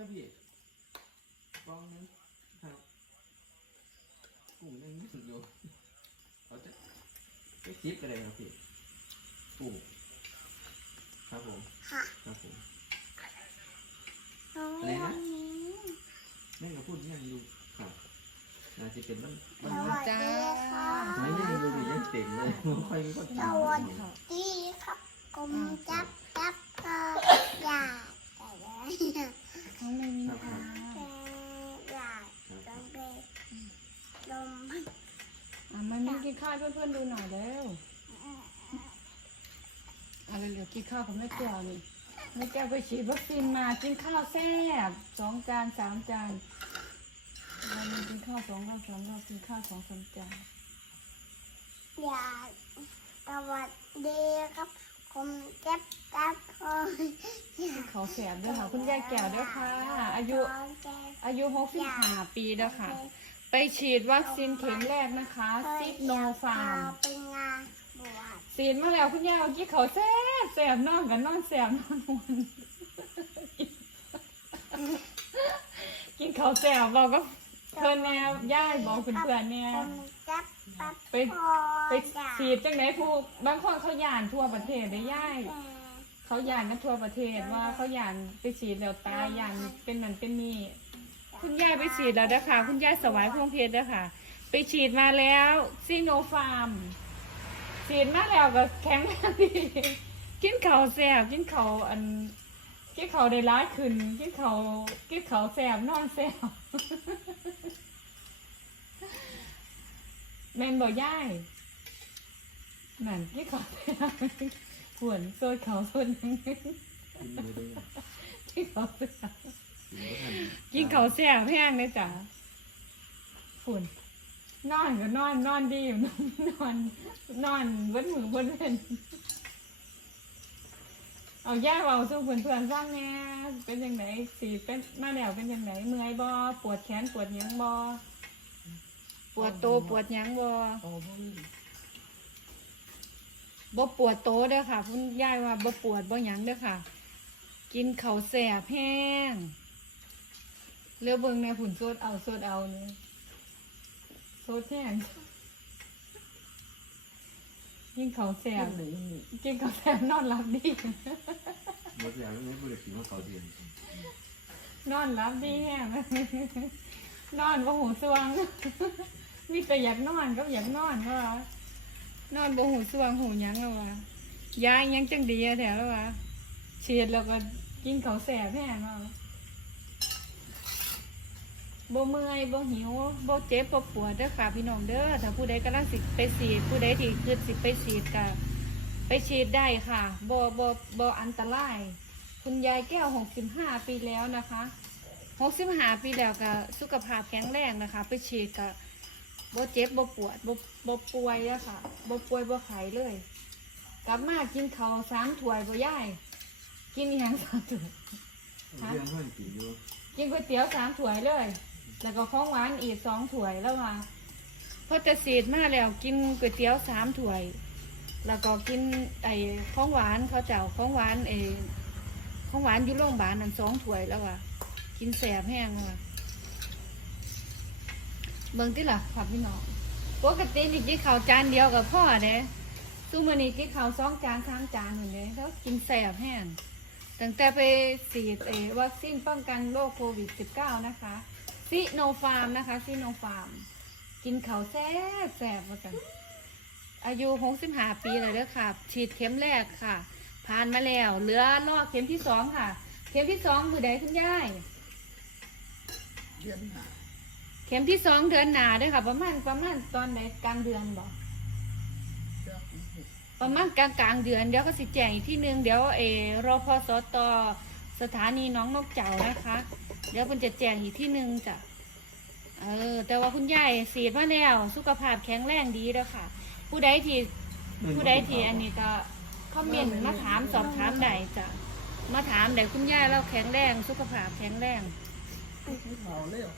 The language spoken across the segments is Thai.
ครับพี่ฟองนึงครับกุ้งยังนึ่งอยู่เขาจะไปคิดอะไรครับพี่กุ้งครับผมค่ะครับผมน้องอะไรนะวันนี้แม่งก็พูดยังอยู่ครับน่าจะเป็นมันสมันวัสดีค่ะไม่ยังอยู่ดียังเต็มเลยไม่ค่อยมีคนกินสวัสดีครับกลมจับจับก็อยากแต่เลย น้องไมมีค่ะแต่อยากต้องไปลมอะมันมีกินข้าวให้เพื่อนๆดูหน่อยเร็วเอาเร็วๆกินข้าวกับแม่แก้วนี่แม่แก้วไปฉีดวัคซีนมากินข้าวแซ่บสองจานสามจานวันนี้กินข้าวสองรอบสามรอบกินข้าวสองสามจานอยากสวัสดีครับ กลมจับจับก็เขาแสบด้วยค่ะ คุณยายแก้วด้วยค่ะ อายุ อายุหกสิบห้าปีแล้วค่ะ ไปฉีดวัคซีนเข็มแรกนะคะซิโนฟาร์มเป็นงานบวชซีนมาแล้วคุณยายเมื่อกี้เขาแซ่บแซ่บนอนกันนอนแซ่บนอนวนกินเขาวแซ่บบอกก็เพื่อนแนวย่ายบอกเพื่อนๆเนี่ยกลมจับจับ ไปไปฉีดจังไหนผู้บางคนเขาย่านทั่วประเทศได้ย่ายเขาย่านกันทั่วประเทศว่าเขาย่านไปฉีดแล้วตายย่านเป็นนั่นเป็นนี่คุณยายไปฉีดแล้วนะคะคุณยายสวายพวงเพชรนะคะไปฉีดมาแล้วซีโนฟาร์มฉีดมาแล้วก็แข็งแรงดีกินเขาวแสบกินเขาวอันกินเขาวได้ร้ายขึ้นกินเขาวกินเขาวแสบนอนแสบ แมนบ่ย่ายนั่นกินเขาวแสบขวนโซดเขาโซดหยังกินเลยด้วยกินเขาวแสบกินบ่ทันกินเขาวแสบแห้งเลยจ้ะฝุ่นนอนก็นอนนอนดีอยู่นอนนอนบิ้มือบิ้เว้นเอาย่าเราสู้เพื่อนๆฟังแน่เป็นยังไงสีเป็นมาแล้วเป็นยังไงเมื่อยบ่ปวดแขนปวดยังบ่ป วดโตปวดหยังบ่บ่ปวดโตเด้อค่ะคุณยายว่าบ่ปวดบ่หยังเด้อค่ะ กินข้าวแสบแห้งเรือเบิ่งในผุนโซดเอาโซดเอาเนี่ยโซดแห้งกินเขาวแสบกินเขาวแสบนอนหลับดี หมดแล้วไม่ได้กินมาต่อเดือนนอนหลับดีแห้งนอนบ่หูสวง มีแต่อยากนอนก็อยากนอนก็ว่านอนบ่หูสวงหูหยังก็ว่ายายยังจังดีอะแถวว่าเฉียดแล้วก็กินเขาวแสบแห้งเนาะบ่เมื่อยบ่หิวบ่เจ็บบ่ปวดเด้อค่ะพี่น้องเด้อถ้าผู้ใดกำลังสิไปฉีดผู้ใดที่คือสิไปฉีดก็ไปฉีดได้ค่ะบ่บ่บ่อันตราย คุณยายแก้ว65ปีแล้วนะคะ65ปีแล้วก็สุขภาพแข็งแรงนะคะ ไปฉีดก็ บ่เจ็บบ่ปวดบ่บ่ป่วยอะค่ะบ่ป่วยบ่ไข้เลย กลับมากินข้าวสามถ้วยบ่ยายกินอหยังสามถ้วยเรื่องเพื่อนกินอยู่กินก๋วยเตี๋ยวสามถ้วยเลย แล้วก็ของหวานอีกสองถ้วยแล้วว่าพอจะสีดมาแล้วกินก๋วยเตี๋ยวสามถ้วย แล้วก็กินไอ้ของหวานเขาเจ้าของหวานไอ้ของหวานอยู่โรงพยาบาลนั่นสองถ้วยแล้วว่ากินแสบแห้งแล้วว่า เบิ่งที่หล่ะค่ะพี่น้องปกตินี่กินข้าวจานเดียวกับพ่อเด้ตู้มื้อนี้กินข้าวสองจานสามจานหมดเลยแล้วกินแสบแห้งตั้งแต่ไปฉีดเอวัคซีนป้องกันโรคโควิด -19 นะคะซิโนฟาร์มนะคะซิโนฟาร์ม กินเขาวแซ่บแซ่บมากันอายุ65ปีเลยเด้อค่ะ ฉีดเข็มแรกค่ะ ผ่านมาแล้ว เหลือรอบเข็มที่สองค่ะ เข็มที่สองคือใดคุณยายเดือนหน้า เข็มที่สองเดือนหนาด้อค่ะ ประมาณประมาณตอนใดกลางเดือนบอกเดือประมาณกลางกลางเดือนเดี๋ยวก็สิแจงอีกที่หนึ่งเดี๋ยวเออรอพอสตสถานีน้องนกเจ้านะคะ เดี๋ยวเพิ่นจะแจงอีกที่หนึ่งจ้ะเออ แต่ว่าคุณยายสีดมาแล้วสุขภาพแข็งแรงดีแล้วค่ะ ผู้ใดที่ผู้ใดที่อันนี้ก็คอมเมนต์มาถามสอบถามได้จ้ะมาถามได้คุณยายเราแข็งแรง สุขภาพแข็งแรง ไม่เมาเลยเหรอ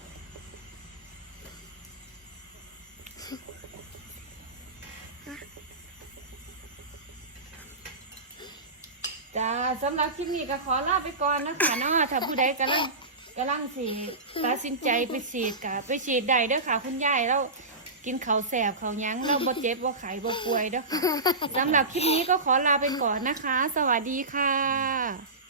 จ้าสำหรับคลิปนี้ก็ขอลาไปก่อนนะคะเนาะถ้าผู้ใดกำลังกำลังสิตัดสินใจไปฉีดกะไปฉีดได้เด้อค่ะ คุณยายแล้วกินเขาวแสบเขาวยั้งเราบ่เจ็บบ่ไข้บ่ป่วยเด้อค่ะสำหรับคลิปนี้ก็ขอลาไปก่อนนะคะ สวัสดีค่ะ